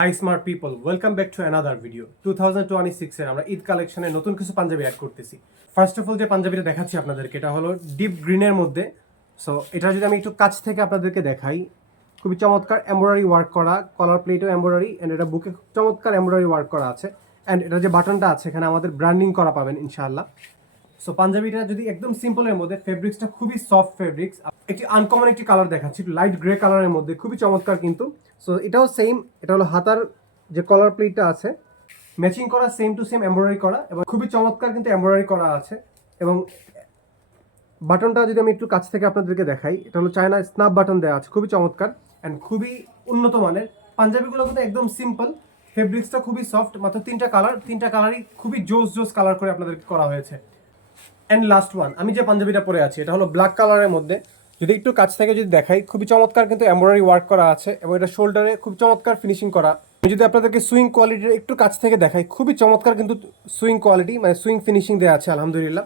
High smart people, welcome back to another video. 2026 এর আমরা ঈদ কালেকশনে নতুন কিছু পাঞ্জাবি অ্যাড করতেছি। ফার্স্ট অফ অল যে পাঞ্জাবিটা দেখাচ্ছি আপনাদেরকে, এটা হলো ডিপ গ্রিনের মধ্যে। সো এটা যদি আমি একটু কাছ থেকে আপনাদেরকে দেখাই, খুবই চমৎকার এমব্রয়ডারি ওয়ার্ক করা, কলার প্লেটও এমব্রয়ডারি, অ্যান্ড এটা বুকে চমৎকার এমব্রয়ডারি ওয়ার্ক করা আছে। অ্যান্ড এটা যে বাটনটা আছে এখানে আমাদের ব্র্যান্ডিং করা পাবেন ইনশাআল্লাহ। সো পাঞ্জাবিটা যদি একদম সিম্পলের মধ্যে, ফেব্রিক্সটা খুবই সফট ফেব্রিক্স, একটি আনকমন একটি কালার দেখাচ্ছি, একটু লাইট গ্রে কালারের মধ্যে, খুবই চমৎকার কিন্তু। সো এটাও সেম, এটা হলো হাতার যে কলার প্লেটটা আছে ম্যাচিং করা, সেম টু সেম এমব্রয়ডারি করা, এবং খুবই চমৎকার কিন্তু এমব্রয়ডারি করা আছে। এবং বাটনটা যদি আমি একটু কাছ থেকে আপনাদেরকে দেখাই, এটা হলো চায়না স্ন্যাপ বাটন দেওয়া আছে, খুবই চমৎকার অ্যান্ড খুবই উন্নত মানের। পাঞ্জাবিগুলো কিন্তু একদম সিম্পল, ফেব্রিক্সটা খুবই সফট, মাত্র তিনটা কালারই খুবই জোস কালার করে আপনাদেরকে করা হয়েছে। অ্যান্ড লাস্ট ওয়ান, আমি যে পাঞ্জাবিটা পরে আছি এটা হলো ব্ল্যাক কালারের মধ্যে। যদি একটু কাছ থেকে যদি দেখাই, খুবই চমৎকার কিন্তু এমব্রয়ডারি ওয়ার্ক করা আছে, এবং এটা শোল্ডারে খুব চমৎকার ফিনিশিং করা। আমি যদি আপনাদেরকে সুইং কোয়ালিটির একটু কাছ থেকে দেখাই, খুবই চমৎকার কিন্তু সুইং কোয়ালিটি, মানে সুইং ফিনিশিং দেওয়া আছে আলহামদুলিল্লাহ।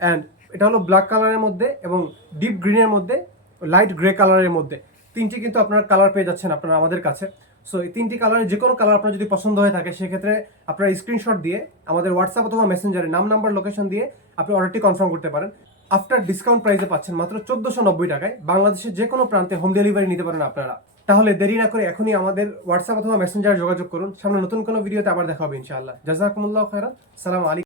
অ্যান্ড এটা হলো ব্ল্যাক কালারের মধ্যে এবং ডিপ গ্রিনের মধ্যে, লাইট গ্রে কালারের মধ্যে, তিনটি কিন্তু আপনারা কালার পেয়ে যাচ্ছেন আপনারা আমাদের কাছে। সো এই তিনটি কালারের যে কোনো কালার আপনার যদি পছন্দ হয়ে থাকে, সেক্ষেত্রে আপনারা স্ক্রিনশট দিয়ে আমাদের হোয়াটসঅ্যাপ অথবা মেসেঞ্জারে নাম্বার লোকেশন দিয়ে আপনি অর্ডারটি কনফার্ম করতে পারেন। আফটার ডিসকাউন্ট প্রাইসে পাচ্ছেন মাত্র 1490 টাকায়। বাংলাদেশের যে কোনো প্রান্তে হোম ডেলিভারি নিতে পারেন আপনারা। তাহলে দেরি না করে এখনই আমাদের হোয়াটসঅ্যাপ অথবা মেসেঞ্জারে যোগাযোগ করুন। সামনে নতুন কোনো ভিডিওতে আবার দেখা হবে ইনশাআল্লাহ। জাযাকুমুল্লাহু খাইরান। সালাম আলাইকুম।